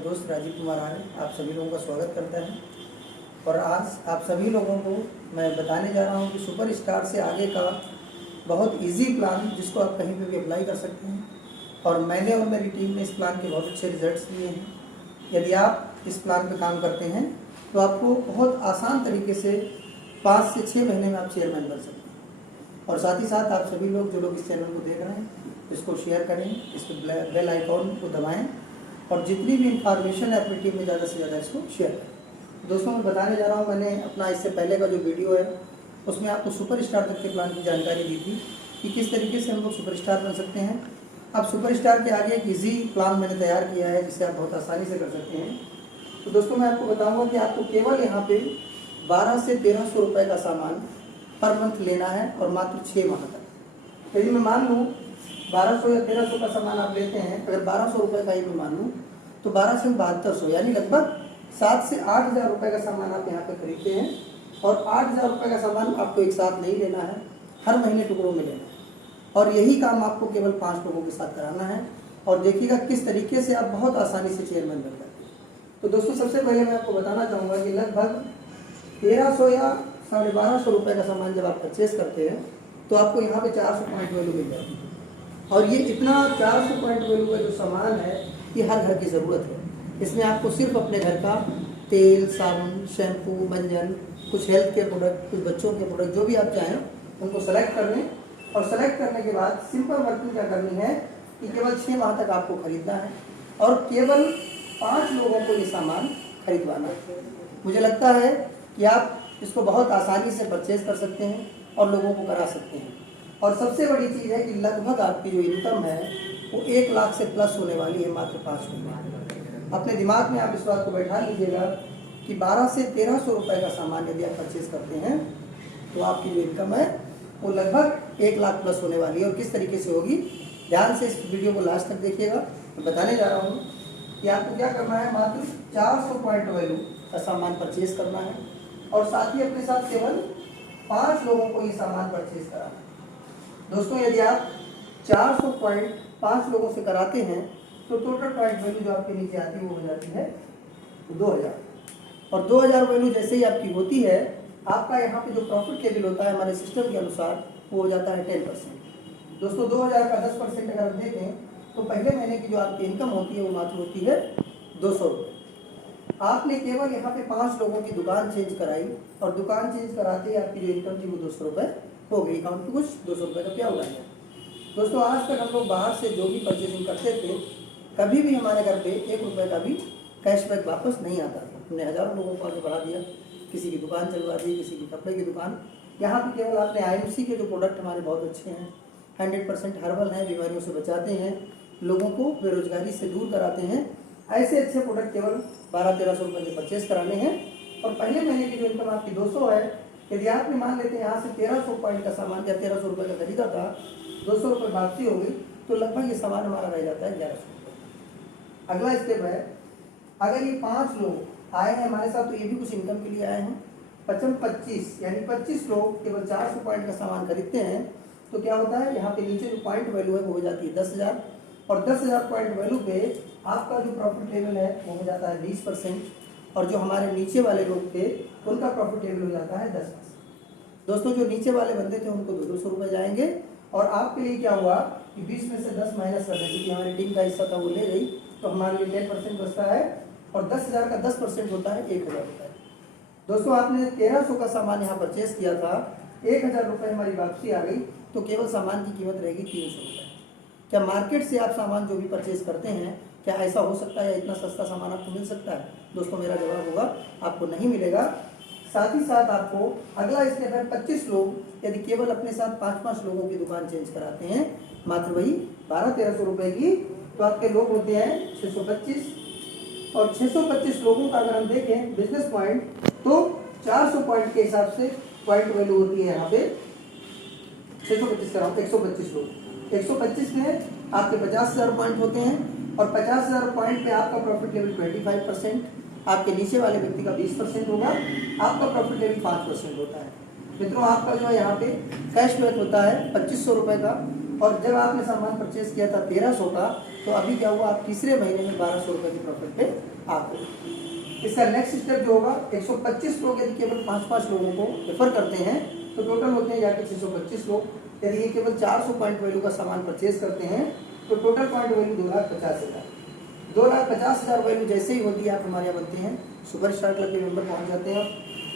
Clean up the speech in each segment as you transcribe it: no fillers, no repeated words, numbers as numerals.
दोस्त राजीव कुमार आर्य आप सभी लोगों का स्वागत करता है। और आज आप सभी लोगों को मैं बताने जा रहा हूं कि सुपर स्टार से आगे का बहुत इजी प्लान जिसको आप कहीं पे भी अप्लाई कर सकते हैं। और मैंने और मेरी टीम ने इस प्लान के बहुत अच्छे रिजल्ट्स लिए हैं। यदि आप इस प्लान पर काम करते हैं तो आपको बहुत आसान तरीके से 5 से 6 महीने में आप चेयरमैन बन सकते हैं। और साथ ही साथ आप सभी लोग जो लोग इस चैनल को देख रहे हैं इसको शेयर करें, इस पर बेल आइकॉन को दबाएं और जितनी भी इंफॉर्मेशन है अपनी टीम में ज़्यादा से ज़्यादा इसको शेयर करें। दोस्तों मैं बताने जा रहा हूँ, मैंने अपना इससे पहले का जो वीडियो है उसमें आपको सुपर स्टार तक के प्लान की जानकारी दी थी कि किस तरीके से हम लोग सुपर स्टार बन सकते हैं। अब सुपर स्टार के आगे एक ईजी प्लान मैंने तैयार किया है जिसे आप बहुत आसानी से कर सकते हैं। तो दोस्तों मैं आपको बताऊँगा कि आपको केवल यहाँ पे 1200 से 1300 रुपये का सामान पर मंथ लेना है और मात्र 6 माह तक। यदि मैं मान लूँ 1200 या 1300 का सामान आप लेते हैं, अगर 1200 रुपये का ही मैं मान लूँ तो 12 से 7200 यानी लगभग 7 से 8000 रुपये का सामान आप यहाँ पे खरीदते हैं। और 8000 रुपये का सामान आपको एक साथ नहीं लेना है, हर महीने टुकड़ों में लेना है। और यही काम आपको केवल 5 लोगों के साथ कराना है और देखिएगा किस तरीके से आप बहुत आसानी से चेयरमैन बन जाते हैं। तो दोस्तों सबसे पहले मैं आपको बताना चाहूँगा कि लगभग 1300 या 1250 रुपये का सामान जब आप परचेज करते हैं तो आपको यहाँ पे 400 पॉइंट वैल्यू मिल जाती है। और ये इतना 400 पॉइंट वैल्यू का जो सामान है ये हर घर की ज़रूरत है। इसमें आपको सिर्फ अपने घर का तेल, साबुन, शैम्पू, मंजन, कुछ हेल्थ के प्रोडक्ट, कुछ बच्चों के प्रोडक्ट जो भी आप चाहें उनको सेलेक्ट कर लें। और सेलेक्ट करने के बाद सिंपल वर्किंग क्या करनी है कि केवल 6 माह तक आपको खरीदना है और केवल 5 लोगों को ये सामान खरीदवाना है। मुझे लगता है कि आप इसको बहुत आसानी से परचेज कर सकते हैं और लोगों को करा सकते हैं। और सबसे बड़ी चीज़ है कि लगभग आपकी जो इनकम है वो 1 लाख से प्लस होने वाली है मात्र 5 महीने। अपने दिमाग में आप इस बात को बैठा लीजिएगा कि 12 से 1300 रुपये का सामान यदि आप परचेज करते हैं तो आपकी जो इनकम है वो लगभग 1 लाख प्लस होने वाली है। और किस तरीके से होगी, ध्यान से इस वीडियो को लास्ट तक देखिएगा। मैं बताने जा रहा हूँ कि आपको क्या करना है, मात्र 400 पॉइंट वैल्यू का सामान परचेज करना है और साथ ही अपने साथ केवल 5 लोगों को ये सामान परचेज कराना है। दोस्तों यदि आप 400 पॉइंट 5 लोगों से कराते हैं तो टोटल पॉइंट वैल्यू जो आपके नीचे आती है वो हो जाती है 2000। और 2000 वैल्यू जैसे ही आपकी होती है आपका यहाँ पे जो प्रॉफिट टेबल होता है हमारे सिस्टम के अनुसार वो हो जाता है 10%। दोस्तों 2000 का 10% अगर हम देखें तो पहले महीने की जो आपकी इनकम होती है वो मात्र होती है 200 रुपये। आपने केवल यहाँ पे 5 लोगों की दुकान चेंज कराई और दुकान चेंज कराते ही आपकी जो इनकम थी वो 200 रुपये हो गई। अकाउंट में कुछ 200 रुपये का क्या हुआ है। दोस्तों आज तक हम लोग बाहर से जो भी परचेजिंग करते थे कभी भी हमारे घर पे 1 रुपये का भी कैशबैक वापस नहीं आता था। हमने हज़ारों लोगों को आगे बढ़ा दिया, किसी की दुकान चलवा दी, किसी की कपड़े की दुकान। यहाँ पे केवल आपने IMC के जो प्रोडक्ट हमारे बहुत अच्छे हैं, 100% हर्बल हैं, बीमारियों से बचाते हैं, लोगों को बेरोजगारी से दूर कराते हैं, ऐसे अच्छे प्रोडक्ट केवल 1200-1300 रुपये के परचेज कराने हैं। और पहले महीने की जो इनकम आपकी 200 है, यदि आपने मान लेते हैं यहाँ से 1300 पॉइंट का सामान या 1300 रुपये का खरीदा था, 200 रुपये वापसी हो गई तो लगभग ये सामान हमारा रह जाता है 1100 रुपये। अगला स्टेप है, अगर ये 5 लोग आए हैं हमारे साथ तो ये भी कुछ इनकम के लिए आए हैं। 25 यानी 25 लोग केवल 400 पॉइंट का सामान खरीदते हैं तो क्या होता है, यहाँ पे नीचे जो पॉइंट वैल्यू है वो हो जाती है 10,000 और 10,000 पॉइंट वैल्यू पे आपका जो प्रॉफिट टेबल है वो हो जाता है 20% और जो हमारे नीचे वाले लोग थे उनका प्रॉफिट टेबल हो जाता है 10%। दोस्तों जो नीचे वाले बंदे थे उनको 200 रुपये जाएंगे और आपके लिए क्या हुआ कि 20 में से 10 माइनस कर दें, क्योंकि हमारी टीम का हिस्सा था वो ले गई तो हमारे लिए 10% बचता है और 10,000 का 10% होता है 1,000 रुपये। दोस्तों आपने 1300 का सामान यहाँ परचेज किया था, 1,000 रुपये हमारी वापसी आ गई तो केवल सामान की कीमत रहेगी 300 रुपये। क्या मार्केट से आप सामान जो भी परचेज करते हैं क्या ऐसा हो सकता है या इतना सस्ता सामान आपको मिल सकता है? दोस्तों मेरा जवाब होगा आपको नहीं मिलेगा। साथ ही साथ आपको अगला स्टेप है 25 लोग यदि केवल अपने साथ 5-5 लोगों की दुकान चेंज कराते हैं मात्र वही 1200-1300 रुपये की, तो आपके लोग होते हैं 625 और 625 लोगों का अगर हम देखें बिजनेस पॉइंट तो 400 पॉइंट के हिसाब से पॉइंट वैल्यू होती है यहाँ पे 625 कराओ 125 लोग, 125 में आपके 50,000 पॉइंट होते हैं और 50,000 पॉइंट पे आपका प्रॉफिट लेवल 25%, आपके नीचे वाले व्यक्ति का 20% होगा, आपका प्रॉफिट लेवल 5% होता है। मित्रों आपका जो है यहाँ पे कैशबैक होता है 2500 रुपये का और जब आपने सामान परचेज किया था 1300 का, तो अभी क्या हुआ, आप तीसरे महीने में 1200 रुपये की प्रॉफिट पे आ गए। इसका नेक्स्ट स्टेप जो होगा, 125 लोग यदि केवल 5-5 लोगों को रेफर करते हैं तो टोटल होते हैं जाके 625 लोग। यदि ये केवल 400 पॉइंट वैल्यू का सामान परचेज करते हैं तो टोटल पॉइंट वैल्यू 2,50,000। 2,50,000 वैल्यू जैसे ही होती है आप हमारे यहाँ बनते हैं, सुपर स्टार क्लब के मेंबर पहुँच जाते हैं।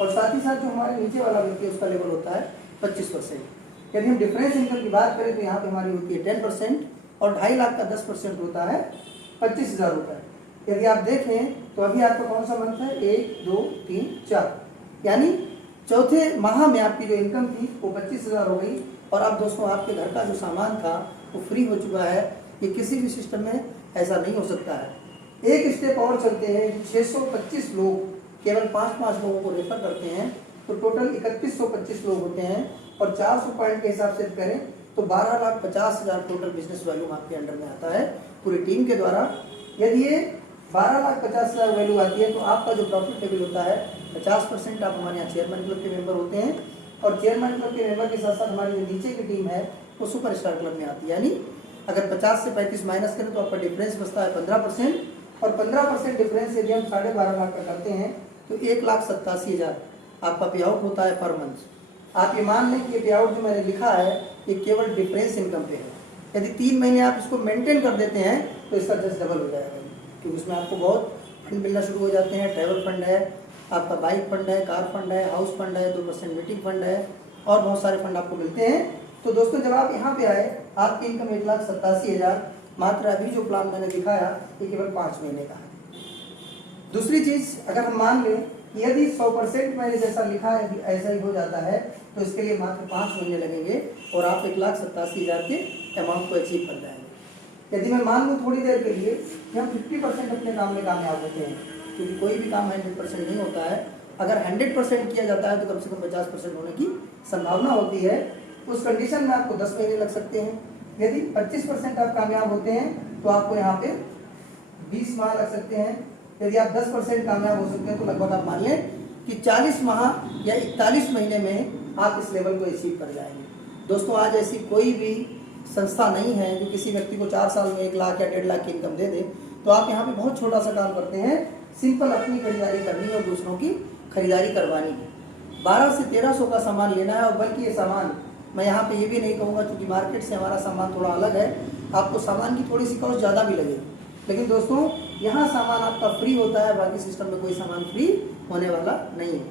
और साथ ही साथ जो हमारे नीचे वाला व्यक्ति है उसका लेवल होता है 25%। यदि हम डिफरेंस इनकम की बात करें तो यहाँ पे हमारी होती है 10% और 2.5 लाख का 10% होता है 25,000 रुपये। यदि आप देखें तो अभी आपका कौन सा मंथ है, 1, 2, 3, 4, यानी चौथे माह में आपकी जो इनकम थी वो 25,000 हो गई। और अब दोस्तों आपके घर का जो सामान था वो फ्री हो चुका है। ये किसी भी सिस्टम में ऐसा नहीं हो सकता है। एक स्टेप और चलते हैं, 625 लोग केवल 5-5 लोगों को रेफर करते हैं तो टोटल 3125 लोग होते हैं। और 400 पॉइंट के हिसाब से करें तो 12,50,000 टोटल बिजनेस वैल्यू आपके अंडर में आता है पूरी टीम के द्वारा। यदि ये 12,50,000 वैल्यू आती है तो आपका जो प्रॉफिट टेबल होता है 50% आप हमारे यहाँ चेयरमैन क्लब के मेंबर होते हैं। और चेयरमैन क्लब के मेंबर के साथ साथ हमारी जो नीचे की टीम है वो सुपर स्टार क्लब में आती है। यानी अगर 50 से 35 माइनस करें तो आपका डिफरेंस बचता है 15%। और 15% डिफरेंस यदि हम 12.5 लाख का करते हैं तो 1,87,000 आपका पे आउट होता है पर मंथ। आप ये मान लें कि ये पे आउट जो मैंने लिखा है ये केवल डिफरेंस इनकम पे है। यदि 3 महीने आप इसको मेंटेन कर देते हैं तो इसका जस्ट डबल हो जाएगा, क्योंकि उसमें आपको बहुत फंड मिलना शुरू हो जाते हैं। ट्रैवल फंड है, आपका बाइक फंड है, कार फंड है, हाउस फंड है, 2% मीटिंग फंड है और बहुत सारे फंड आपको मिलते हैं। तो दोस्तों जब आप यहाँ पे आए आपकी इनकम 1,87,000 मात्र। अभी जो प्लान मैंने दिखाया ये केवल 5 महीने का है। दूसरी चीज़, अगर हम मान लें कि यदि 100% मैंने जैसा लिखा है यदि ऐसा ही हो जाता है तो इसके लिए मात्र 5 महीने लगेंगे और आप 1,87,000 के अमाउंट को अचीव कर जाएंगे। यदि मैं मान लूँ थोड़ी देर के लिए कि हम 50% अपने काम में कामयाब होते हैं, क्योंकि कोई भी काम 100% नहीं होता है। अगर 100% किया जाता है तो कम से कम 50% होने की संभावना होती है। उस कंडीशन में आपको 10 महीने लग सकते हैं। यदि 25% आप कामयाब होते हैं तो आपको यहाँ पे 20 माह लग सकते हैं। यदि आप 10% कामयाब हो सकते हैं तो लगभग आप मान लें कि 40 माह या 41 महीने में आप इस लेवल को अचीव कर जाएंगे। दोस्तों आज ऐसी कोई भी संस्था नहीं है जो किसी व्यक्ति को 4 साल में 1 लाख या 1.5 लाख की इनकम दे दे। तो आप यहाँ पे बहुत छोटा सा काम करते हैं, सिंपल अपनी खरीदारी करनी है और दूसरों की खरीदारी करवानी है। 12 से 1300 का सामान लेना है। और बल्कि ये सामान मैं यहाँ पे ये भी नहीं कहूँगा, क्योंकि मार्केट से हमारा सामान थोड़ा अलग है, आपको सामान की थोड़ी सी कॉस्ट ज़्यादा भी लगेगी, लेकिन दोस्तों यहाँ सामान आपका फ्री होता है। बाकी सिस्टम में कोई सामान फ्री होने वाला नहीं है।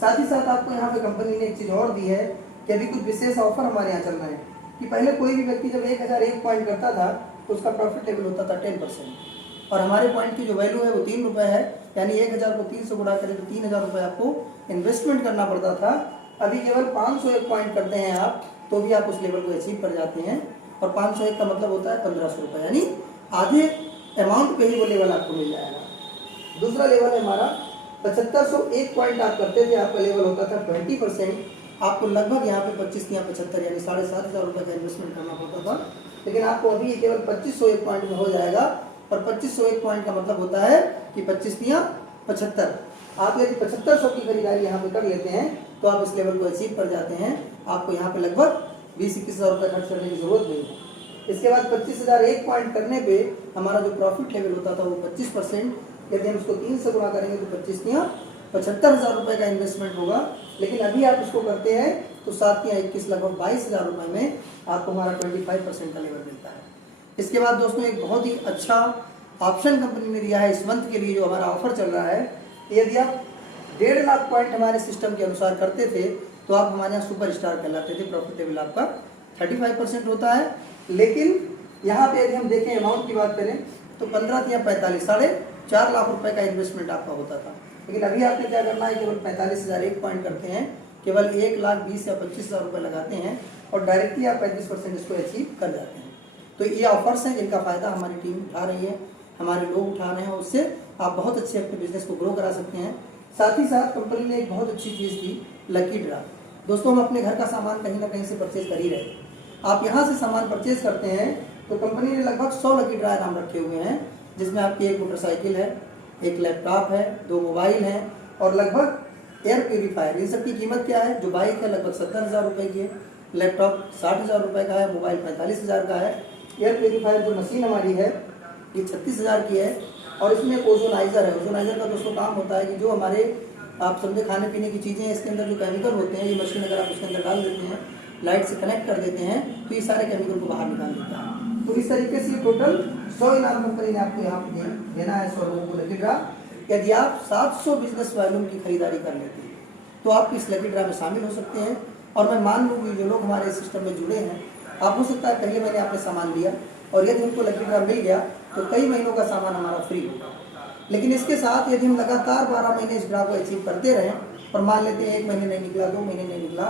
साथ ही साथ आपको यहाँ पे कंपनी ने एक चीज़ और दी है कि अभी कुछ विशेष ऑफर हमारे यहाँ चल रहा है कि पहले कोई भी व्यक्ति जब 1,001 पॉइंट करता था तो उसका प्रॉफिट टेबल होता था 10%। और हमारे पॉइंट की जो वैल्यू है वो 3 रुपये है, यानी 1,000 को 3 से गुणा करें तो 3,000 रुपये आपको इन्वेस्टमेंट करना पड़ता था। अभी केवल 501 पॉइंट करते हैं आप तो भी आप उस लेवल को अचीव कर जाते हैं। और 501 का मतलब होता है 1,500 रुपये, यानी आधे अमाउंट पे ही वो लेवल आपको मिल जाएगा। दूसरा लेवल है हमारा 7501 पॉइंट आप करते थे, आपका लेवल होता था 20%। आपको लगभग यहाँ पे 25 या 75 यानी 7,500 रुपये का इन्वेस्टमेंट करना पड़ता था, लेकिन आपको अभी केवल 2501 पॉइंट में हो जाएगा। और 2501 पॉइंट का मतलब होता है कि 25 या 75। आप यदि 7500 की खरीदारी यहाँ पे कर लेते हैं तो आप इस लेवल को अचीव कर जाते हैं। आपको यहाँ पे लगभग 20-21,000 रुपये खर्च करने की जरूरत नहीं है। इसके बाद 25,001 पॉइंट करने पे हमारा जो प्रॉफिट लेवल होता था वो 25%। यदि हम उसको 3 से गुणा करेंगे तो 25 या 75,000 रुपये का इन्वेस्टमेंट होगा। लेकिन अभी आप इसको करते हैं तो 7 या 21 लगभग 22,000 रुपये में आपको हमारा 25% का लेवल मिलता है। इसके बाद दोस्तों एक बहुत ही अच्छा ऑप्शन कंपनी ने दिया है इस मंथ के लिए, जो हमारा ऑफर चल रहा है। यदि आप 1.5 लाख पॉइंट हमारे सिस्टम के अनुसार करते थे तो आप हमारे यहाँ सुपर स्टार कहलाते थे। प्रॉफिटेबल आपका 35% होता है। लेकिन यहाँ पे यदि हम देखें अमाउंट की बात करें तो 15 या 45 4.5 लाख रुपए का इन्वेस्टमेंट आपका होता था। लेकिन अभी आपने क्या करना है, केवल 45,001 पॉइंट करते हैं, केवल 1,20,000 या 25,000 रुपये लगाते हैं और डायरेक्टली आप 35% इसको अचीव कर जाते हैं। तो ये ऑफर्स हैं जिनका फ़ायदा हमारी टीम उठा रही है, हमारे लोग उठा रहे हैं, उससे आप बहुत अच्छे अपने बिजनेस को ग्रो करा सकते हैं। साथ ही साथ कंपनी ने एक बहुत अच्छी चीज़ दी, लकी ड्रा। दोस्तों हम अपने घर का सामान कहीं ना कहीं से परचेज कर ही रहे हैं। आप यहाँ से सामान परचेज करते हैं तो कंपनी ने लगभग 100 लकी ड्रा नाम रखे हुए हैं, जिसमें आपकी एक मोटरसाइकिल है, एक लैपटॉप है, 2 मोबाइल हैं और लगभग एयर प्यूरीफायर। इन सब की कीमत क्या है? जो बाइक है लगभग 70,000 रुपये की है, लैपटॉप 60,000 रुपये का है, मोबाइल 45,000 का है। एयर प्योरीफायर जो मशीन हमारी है ये 36,000 की है। और इसमें ओजोनाइज़र है। ओजोनाइज़र का दोस्तों काम होता है कि जो हमारे आप समझे खाने पीने की चीज़ें हैं, इसके अंदर जो केमिकल होते हैं, ये मशीन अगर आप उसके अंदर डाल देते हैं, लाइट से कनेक्ट कर देते हैं, तो ये सारे केमिकल को बाहर निकाल देता है। तो इस तरीके से टोटल 100 इनाम कंपनी ने आपको यहाँ पे देना है 100 लोगों को लकी ड्रा। यदि आप 700 बिजनेस वॉल्यूम की खरीदारी कर लेते हैं तो आप इस लकी ड्रा में शामिल हो सकते हैं। और मैं मान लूँ कि जो लोग हमारे सिस्टम में जुड़े हैं, आप हो सकता है पहले महीने आपने सामान लिया और यदि उनको लकी ड्रा मिल गया तो कई महीनों का सामान हमारा फ्री होगा। लेकिन इसके साथ यदि हम लगातार 12 महीने इस ड्रा को अचीव करते रहें और मान लेते हैं 1 महीने नहीं निकला, 2 महीने नहीं निकला,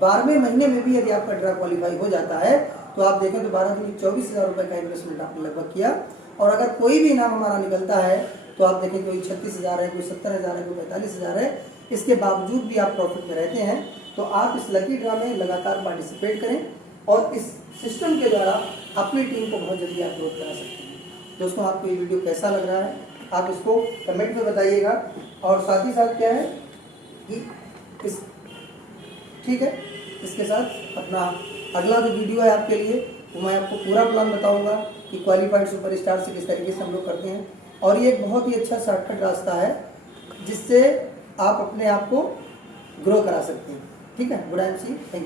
12वें महीने में भी यदि आपका ड्रा क्वालिफाई हो जाता है तो आप देखें तो 12 दिन 24,000 रुपये का इन्वेस्टमेंट आपने लगभग किया। और अगर कोई भी इनाम हमारा निकलता है तो आप देखें कोई 36,000 है, कोई 70,000 है, कोई 45,000 है, इसके बावजूद भी आप प्रॉफिट में रहते हैं। तो आप इस लकी ड्रा में लगातार पार्टिसिपेट करें और इस सिस्टम के द्वारा अपनी टीम को बहुत जल्दी आप ग्रोथ करा सकते हैं। दोस्तों आपको ये वीडियो कैसा लग रहा है आप इसको कमेंट में बताइएगा। और साथ ही साथ क्या है कि इस ठीक है, इसके साथ अपना अगला जो वीडियो है आपके लिए वो मैं आपको पूरा प्लान बताऊंगा कि क्वालिफाइड सुपरस्टार से किस तरीके से हम लोग करते हैं। और ये एक बहुत ही अच्छा शॉर्टकट रास्ता है जिससे आप अपने आप को ग्रो करा सकते हैं। ठीक है, good I M C, thank you.